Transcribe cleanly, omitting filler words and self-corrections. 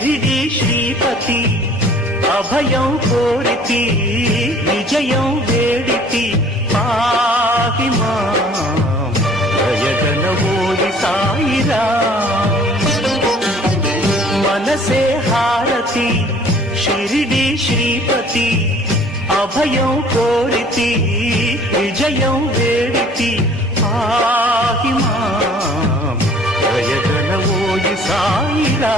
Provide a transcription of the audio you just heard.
షిరిడి శ్రీపతి అభయం కోరితి విజయం వేడితి పాహి మాం దయగనవోయి సాయిరా మనసే హారతి షిరిడి శ్రీపతి అభయం కోరితి విజయం వేడితి పాహి మాం దయగనవోయి సాయిరా